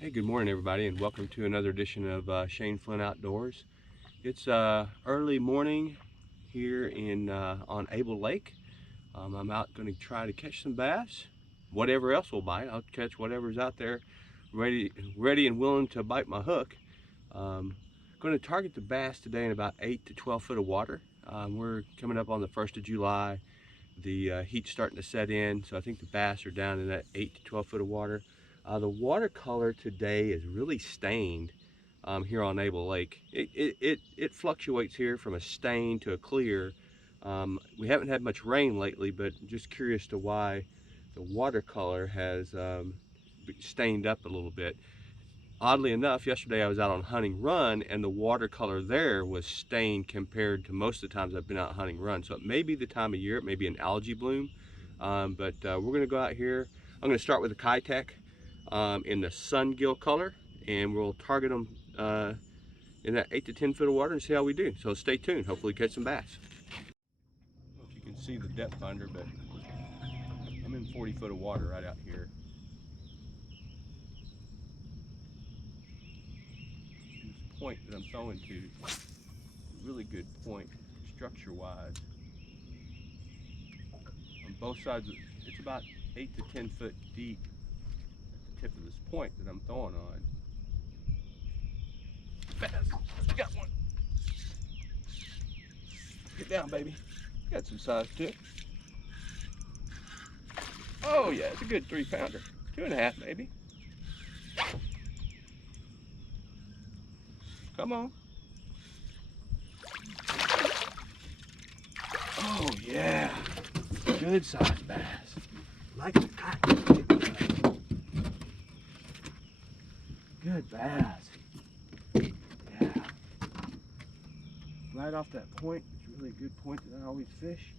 Hey, good morning everybody, and welcome to another edition of Shane Flint Outdoors. It's early morning here in on Able Lake. I'm out going to try to catch some bass. Whatever else will bite, I'll catch whatever's out there ready and willing to bite my hook. Going to target the bass today in about 8 to 12 foot of water. We're coming up on the 1st of July. The heat's starting to set in, so I think the bass are down in that 8 to 12 foot of water. The watercolor today is really stained here on Able Lake. It fluctuates here from a stain to a clear. We haven't had much rain lately, but I'm just curious to why the watercolor has stained up a little bit. Oddly enough, yesterday I was out on hunting run and the watercolor there was stained compared to most of the times I've been out hunting run. So it may be the time of year, it may be an algae bloom, but we're gonna go out here. I'm gonna start with the Kitech in the sun gill color, and we'll target them in that 8 to 10 foot of water and see how we do. So stay tuned, hopefully catch some bass. I don't know if you can see the depth under, but I'm in 40 foot of water right out here. This point that I'm throwing to, a really good point structure wise. On both sides, it's about 8 to 10 foot deep at the tip of this point that I'm throwing on. Bass, got one. Get down, baby. Got some size to it. Oh yeah, it's a good 3-pounder. 2.5 maybe. Come on. Oh yeah, good size bass. Like the kite. Good bass. Yeah. Right off that point, it's really a good point that I always fish.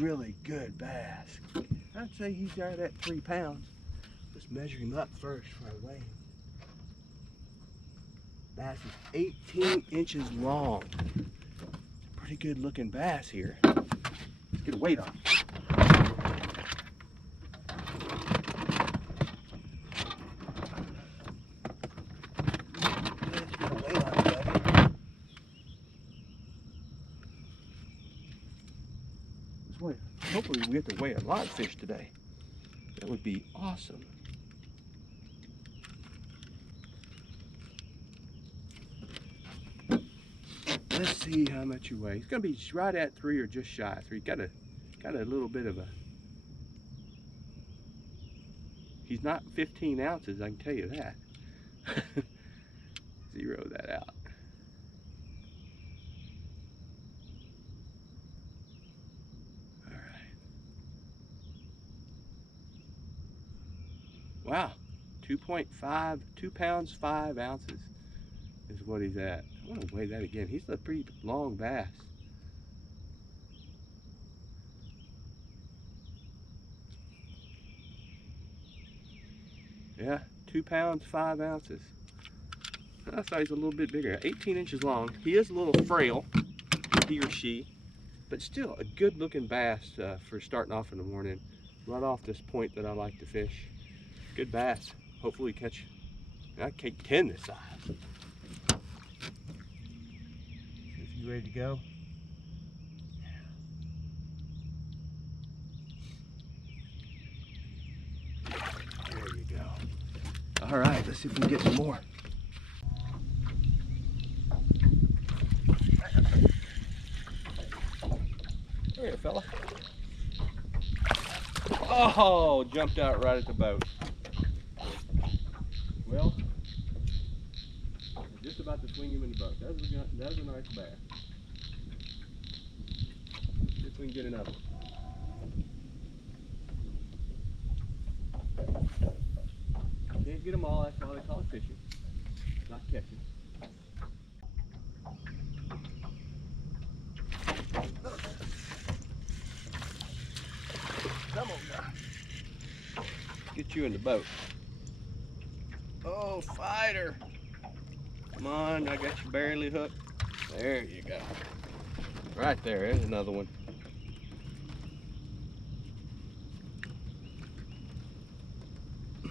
Really good bass. I'd say he's right at 3 pounds. Let's measure him up first before I weigh him. Bass is 18 inches long. Pretty good looking bass here. Let's get a weight on him. Let's get a weight on him, buddy. Let's weigh. Hopefully we get to weigh a lot of fish today. That would be awesome. Let's see how much you weigh. He's gonna be right at 3 or just shy of 3. Got a little bit of a. He's not 15 ounces, I can tell you that. Zero that out. All right. Wow, 2.5, 2 pounds 5 ounces is what he's at. I want to weigh that again. He's a pretty long bass. Yeah, 2 pounds 5 ounces. I thought he's a little bit bigger. 18 inches long. He is a little frail, he or she, but still a good looking bass for starting off in the morning. Right off this point that I like to fish. Good bass. Hopefully catch. I catch 10 this size. If you ready to go? There you go. All right, let's see if we can get some more. Here, fella. Oh, jumped out right at the boat. Well, just about to swing him in the boat. That was a nice bass. See if we can get another. Can't get them all, that's why they call it fishing, not catching. Come on now. Get you in the boat. Oh, fighter. Come on, I got you barely hooked. There you go. Right there, there's another one.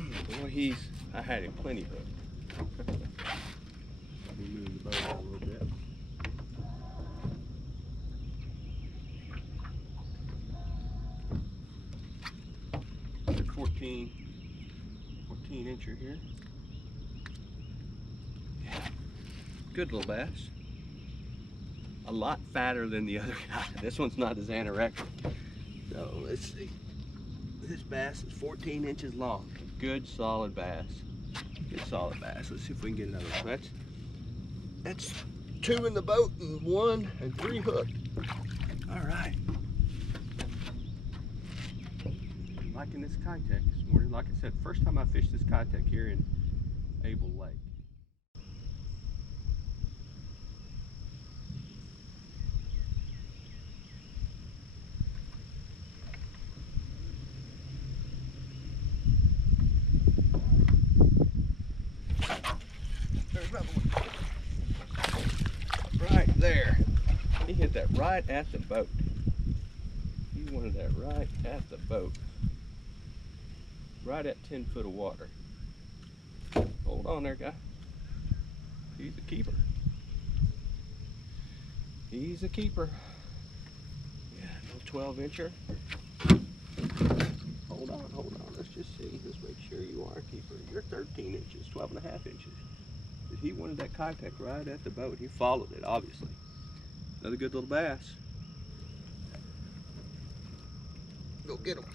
Boy, I had him plenty hooked. Let me move the boat out a little bit. It's a 14 incher here. Yeah, good little bass. A lot fatter than the other guy. This one's not as anorexic. So let's see. This bass is 14 inches long. Good solid bass. Good solid bass. Let's see if we can get another one. That's 2 in the boat and 1 and 3 hooked. All right. I'm liking this contact this morning. Like I said, first time I fished this contact here in Able Lake. There's another one. Right there. He hit that right at the boat. He wanted that right at the boat. Right at 10 foot of water. Hold on there, guy. He's a keeper. He's a keeper. Yeah, no 12 incher. Hold on. Let's just see. Let's make sure you are a keeper. You're 13 inches, 12 and a half inches. He wanted that contact right at the boat. He followed it, obviously. Another good little bass. Go get him.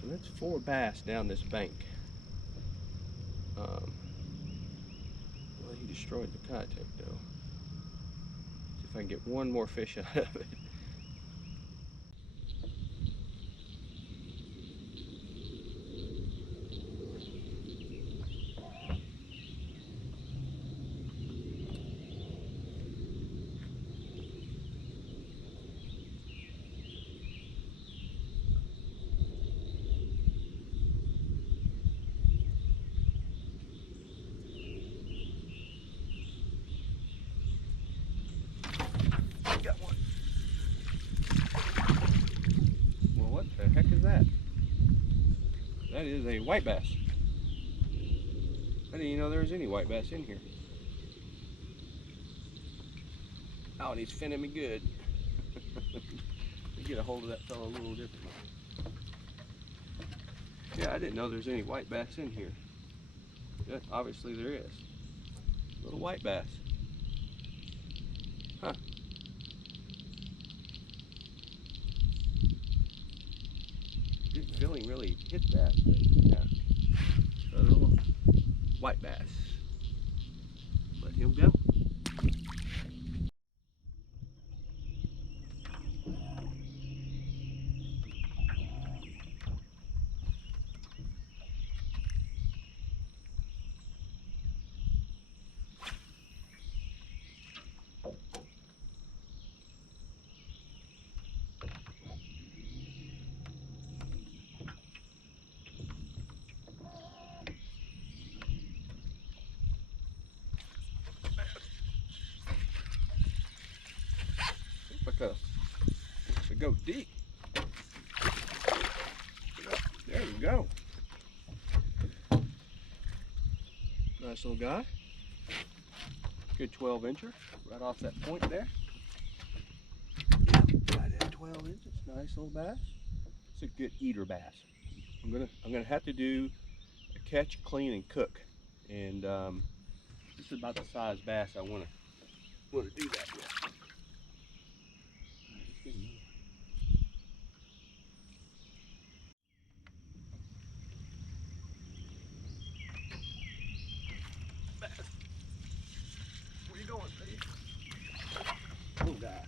So that's 4 bass down this bank. Well, he destroyed the contact though. See if I can get one more fish out of it. Got one. Well, what the heck is that? That is a white bass. I didn't even know there was any white bass in here. Oh, and he's finning me good. Get a hold of that fellow a little differently. Yeah, I didn't know there's any white bass in here. But obviously there is. Little white bass. Huh. Didn't feel him really hit that, but yeah. A little white bass. Let him go. Because to go deep. There we go. Nice little guy. Good 12 incher right off that point there. Right at 12 inches. Nice little bass. It's a good eater bass. I'm gonna have to do a catch, clean, and cook. And this is about the size bass I wanna do that with. Where you going, buddy? Little guy.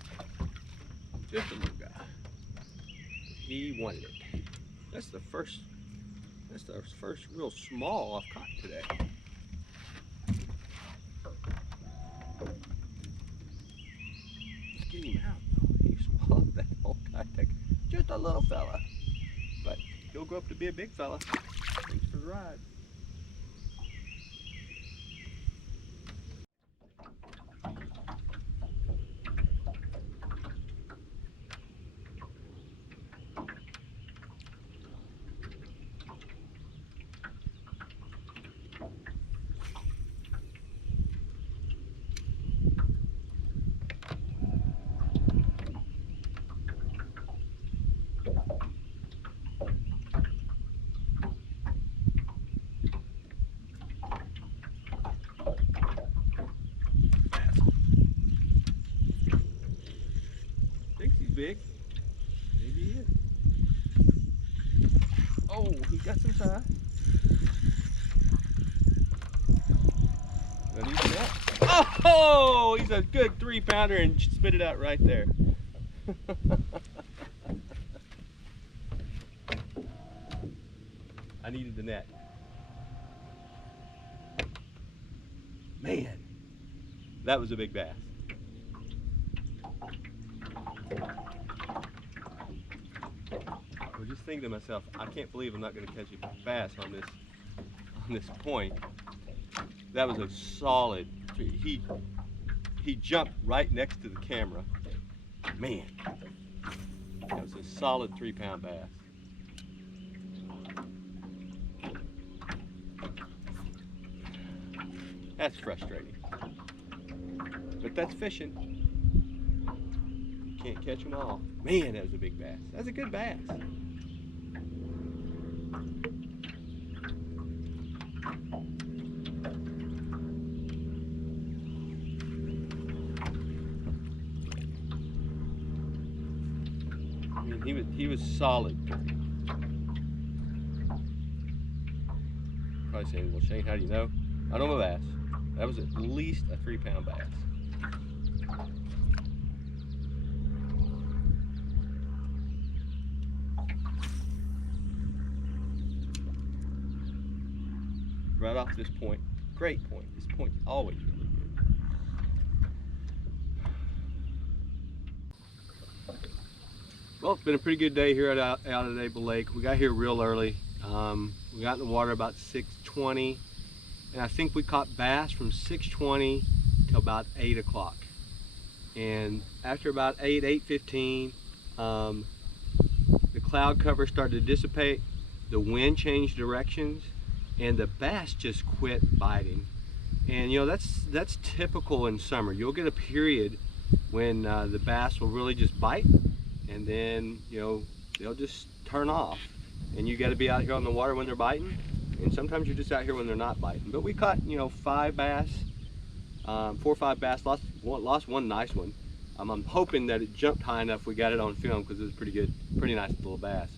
Just a little guy. He wanted it. That's the first real small I've caught today. Let's get him out. He swallowed that whole contact. Just a little fella. But he'll grow up to be a big fella. Thanks for the ride. big. Maybe he is. Oh, he got some size. I need that. Oh, he's a good 3-pounder and spit it out right there. I needed the net. Man, that was a big bass. I was just thinking to myself, I can't believe I'm not going to catch a bass on this point. That was a solid. He jumped right next to the camera. Man, that was a solid 3-pound bass. That's frustrating, but that's fishing. Can't catch them all. Man, that was a big bass. That's a good bass. I mean, he was solid. Probably saying, well, Shane, how do you know? I know my bass. That was at least a 3-pound bass. Right off this point. Great point. This point's always really good. Well, it's been a pretty good day here out at Able Lake. We got here real early. We got in the water about 6:20, and I think we caught bass from 6:20 till about 8 o'clock. And after about 8:15, the cloud cover started to dissipate, the wind changed directions, and the bass just quit biting. And you know, that's typical in summer. You'll get a period when the bass will really just bite, and then you know they'll just turn off, and you got to be out here on the water when they're biting, and sometimes you're just out here when they're not biting. But we caught, you know, 5 bass, 4 or 5 bass. Lost one nice one. I'm hoping that it jumped high enough we got it on film, because it was pretty good, pretty nice little bass.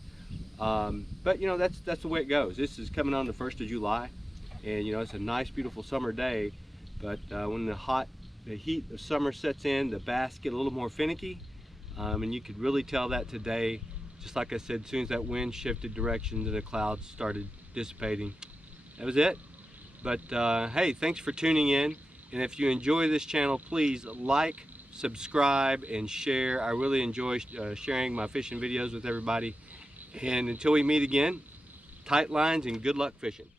But you know, that's the way it goes. This is coming on the 1st of July, and you know, it's a nice beautiful summer day, but when the heat of summer sets in, the bass get a little more finicky, and you could really tell that today. Just like I said, as soon as that wind shifted directions and the clouds started dissipating, that was it. But hey, thanks for tuning in, and if you enjoy this channel, please like, subscribe, and share. I really enjoy sharing my fishing videos with everybody. And until we meet again, tight lines and good luck fishing.